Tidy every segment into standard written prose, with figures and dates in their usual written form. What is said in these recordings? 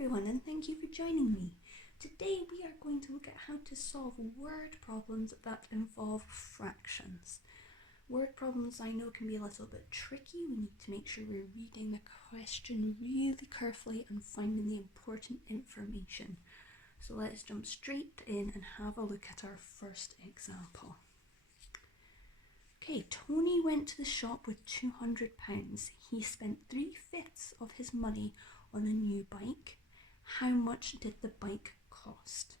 everyone, and thank you for joining me. Today we are going to look at how to solve word problems that involve fractions. Word problems I know can be a little bit tricky. We need to make sure we're reading the question really carefully and finding the important information. So let's jump straight in and have a look at our first example. Okay, Tony went to the shop with £200. He spent 3/5 of his money on a new bike. How much did the bike cost?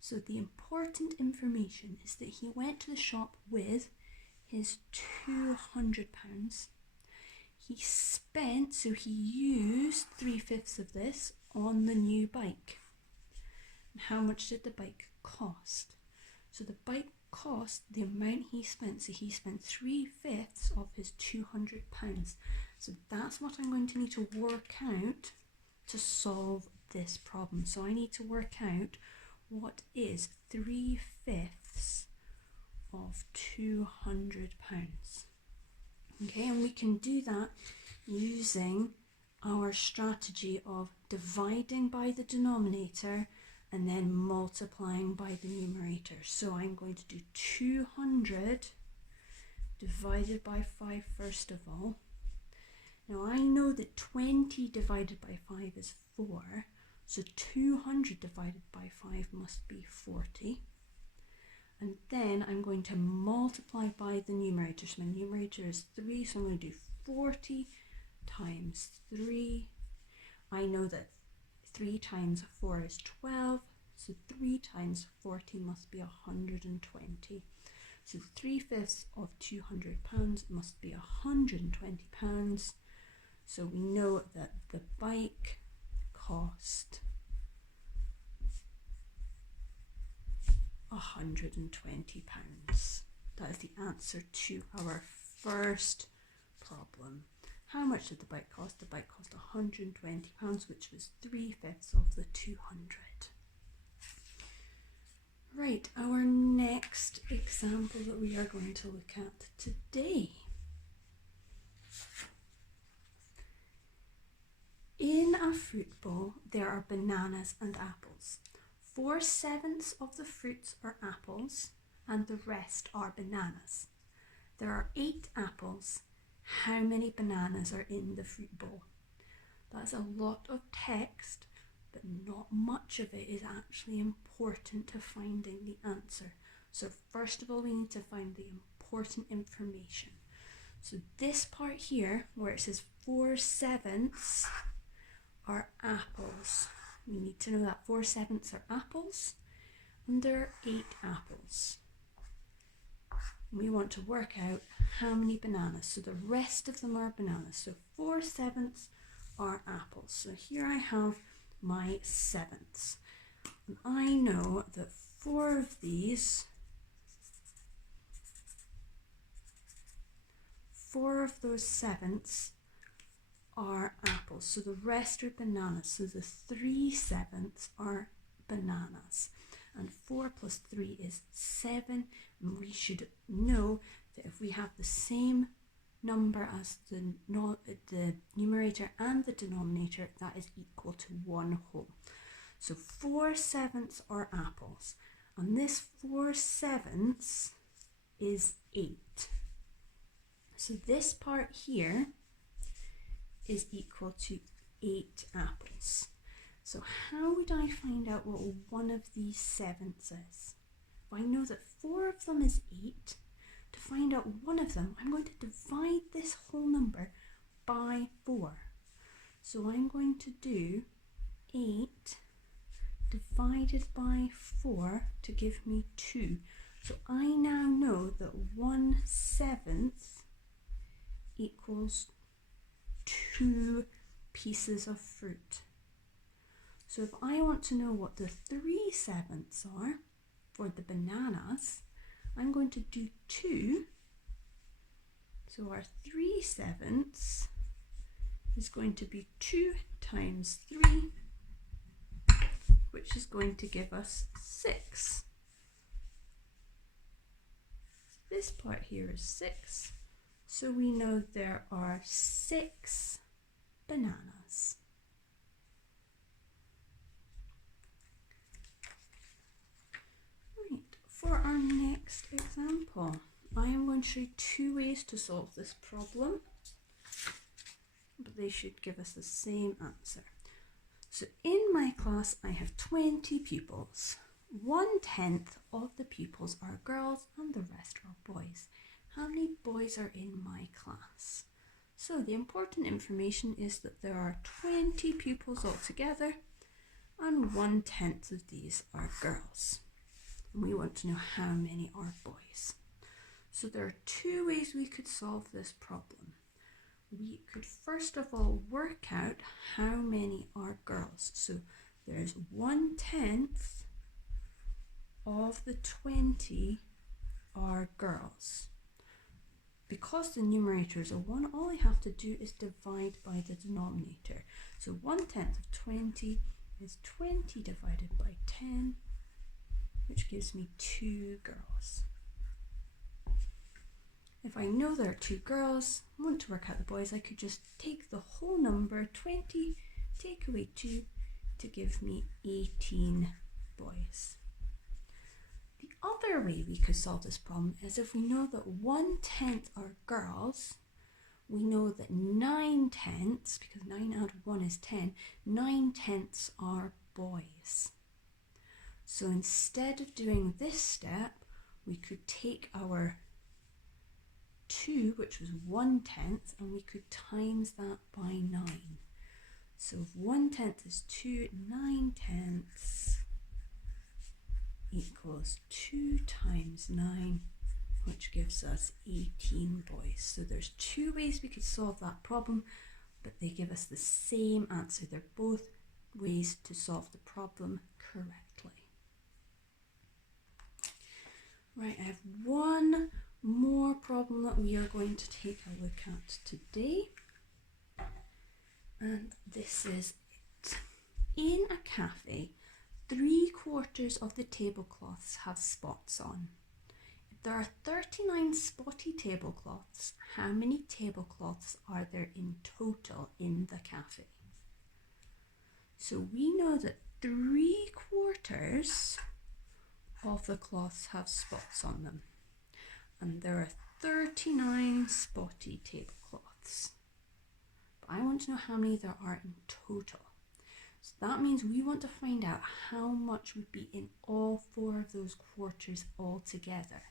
So the important information is that he went to the shop with his £200. He spent, so he used 3/5 of this on the new bike. And how much did the bike cost? So the bike cost the amount he spent, so he spent 3/5 of his £200. So that's what I'm going to need to work out to solve this problem. So I need to work out what is 3/5 of £200. Okay, and we can do that using our strategy of dividing by the denominator and then multiplying by the numerator. So I'm going to do 200 divided by 5 first of all. Now I know that 20 divided by 5 is 4, so 200 divided by 5 must be 40. And then I'm going to multiply by the numerator. So my numerator is 3, so I'm going to do 40 times 3. I know that 3 times 4 is 12, so 3 times 40 must be 120. So 3/5 of £200 must be £120. So we know that the bike cost £120. That is the answer to our first problem. How much did the bike cost? The bike cost £120, which was 3/5 of the 200. Right, our next example that we are going to look at today. In a fruit bowl, there are bananas and apples. 4/7 of the fruits are apples and the rest are bananas. There are 8 apples. How many bananas are in the fruit bowl? That's a lot of text, but not much of it is actually important to finding the answer. So first of all, we need to find the important information. So this part here, where it says 4/7 are apples. We need to know that 4/7 are apples, and there are 8 apples. We want to work out how many bananas. So the rest of them are bananas. So 4/7 are apples. So here I have my 7ths. And I know that 4 of those 7ths are apples. So the rest are bananas. So the 3/7 are bananas. And 4 plus 3 is 7. And we should know that if we have the same number as the numerator and the denominator, that is equal to 1 whole. So 4/7 are apples. And this 4/7 is 8. So this part here is equal to 8 apples. So how would I find out what one of these 7ths is? If I know that 4 of them is 8, to find out one of them, I'm going to divide this whole number by 4. So I'm going to do 8 divided by 4 to give me 2. So I now know that 1/7 equals 2 pieces of fruit. So if I want to know what the 3/7 are for the bananas, I'm going to do 2. So our 3/7 is going to be 2 times 3, which is going to give us 6. This part here is 6. So we know there are 6 bananas. show you 2 ways to solve this problem, but they should give us the same answer. So in my class, I have 20 pupils. 1/10 of the pupils are girls and the rest are boys. How many boys are in my class? So the important information is that there are 20 pupils altogether, and 1/10 of these are girls. And we want to know how many are boys. So there are 2 ways we could solve this problem. We could first of all work out how many are girls. So there's 1/10 of the 20 are girls. Because the numerator is a 1, all I have to do is divide by the denominator. So 1/10 of 20 is 20 divided by 10, which gives me 2 girls. If I know there are 2 girls, I want to work out the boys, I could just take the whole number, 20, take away 2, to give me 18 boys. The other way we could solve this problem is if we know that 1/10 are girls, we know that 9/10, because 9 out of 1 is 10, 9/10 are boys. So instead of doing this step, we could take our 2, which was 1/10, and we could times that by 9. So if 1/10 is 2, 9/10 equals 2 times 9, which gives us 18 boys. So there's 2 ways we could solve that problem, but they give us the same answer. They're both ways to solve the problem correctly. Right, I have one more problem that we are going to take a look at today. And this is it. In a cafe, 3/4 of the tablecloths have spots on. If there are 39 spotty tablecloths, how many tablecloths are there in total in the cafe? So we know that 3/4 of the cloths have spots on them, and there are 39 spotty tablecloths. But I want to know how many there are in total. So that means we want to find out how much would be in all 4 of those quarters altogether.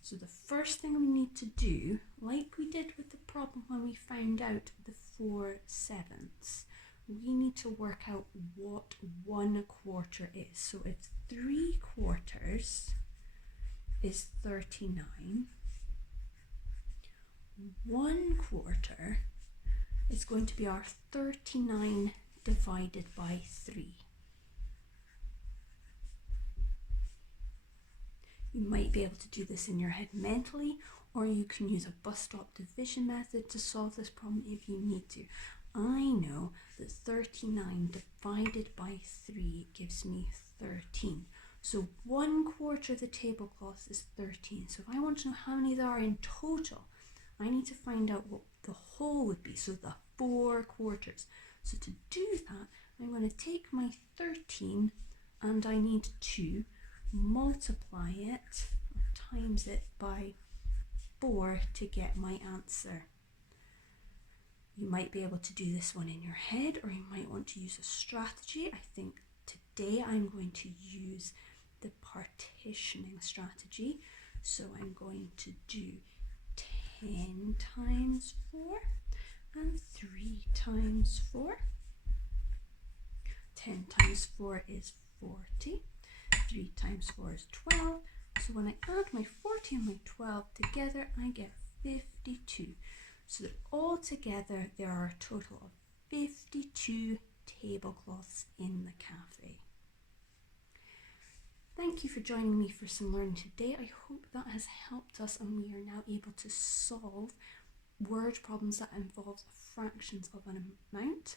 So the first thing we need to do, like we did with the problem when we found out the 4/7, we need to work out what 1/4 is. So if 3/4 is 39, 1/4 is going to be our 39 divided by 3. You might be able to do this in your head mentally, or you can use a bus stop division method to solve this problem if you need to. I know that 39 divided by 3 gives me 13. So 1/4 of the tablecloth is 13. So if I want to know how many there are in total, I need to find out what the whole would be, so the 4/4. So to do that, I'm going to take my 13 and I need to multiply it, or times it by 4 to get my answer. You might be able to do this one in your head, or you might want to use a strategy. I think today I'm going to use the partitioning strategy. So I'm going to do 10 times 4 and 3 times 4. 10 times 4 is 40. 3 times 4 is 12. So when I add my 40 and my 12 together, I get 52. So that all together there are a total of 52 tablecloths in the cafe. Thank you for joining me for some learning today. I hope that has helped us and we are now able to solve word problems that involve fractions of an amount.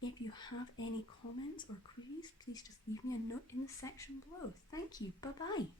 If you have any comments or queries, please just leave me a note in the section below. Thank you. Bye-bye.